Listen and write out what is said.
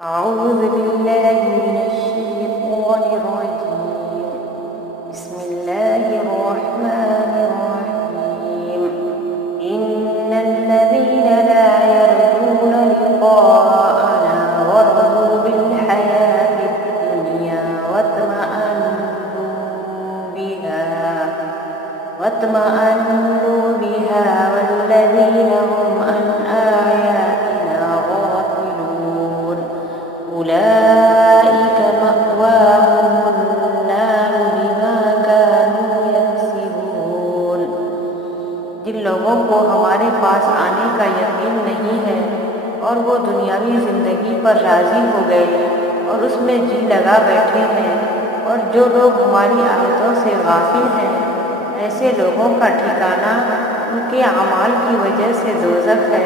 أعوذ بالله من الشيطان الرجيم. بسم الله الرحمن الرحيم. إن الذين لا يرجون لقاءنا ورضوا بالحياة الدنيا واطمأنوا بها والذين هم عن آياتنا غافلون أولئك مأواهم النار بما كانوا يكسبون। जिन लोगों को हमारे पास आने का यकीन नहीं है और वो दुनियावी ज़िंदगी पर राज़ी हो गए और उसमें जी लगा बैठे हैं, और जो लोग हमारी आयतों से गाफिल हैं, ऐसे लोगों का ठिकाना उनके अमाल की वजह से दोज़ख है।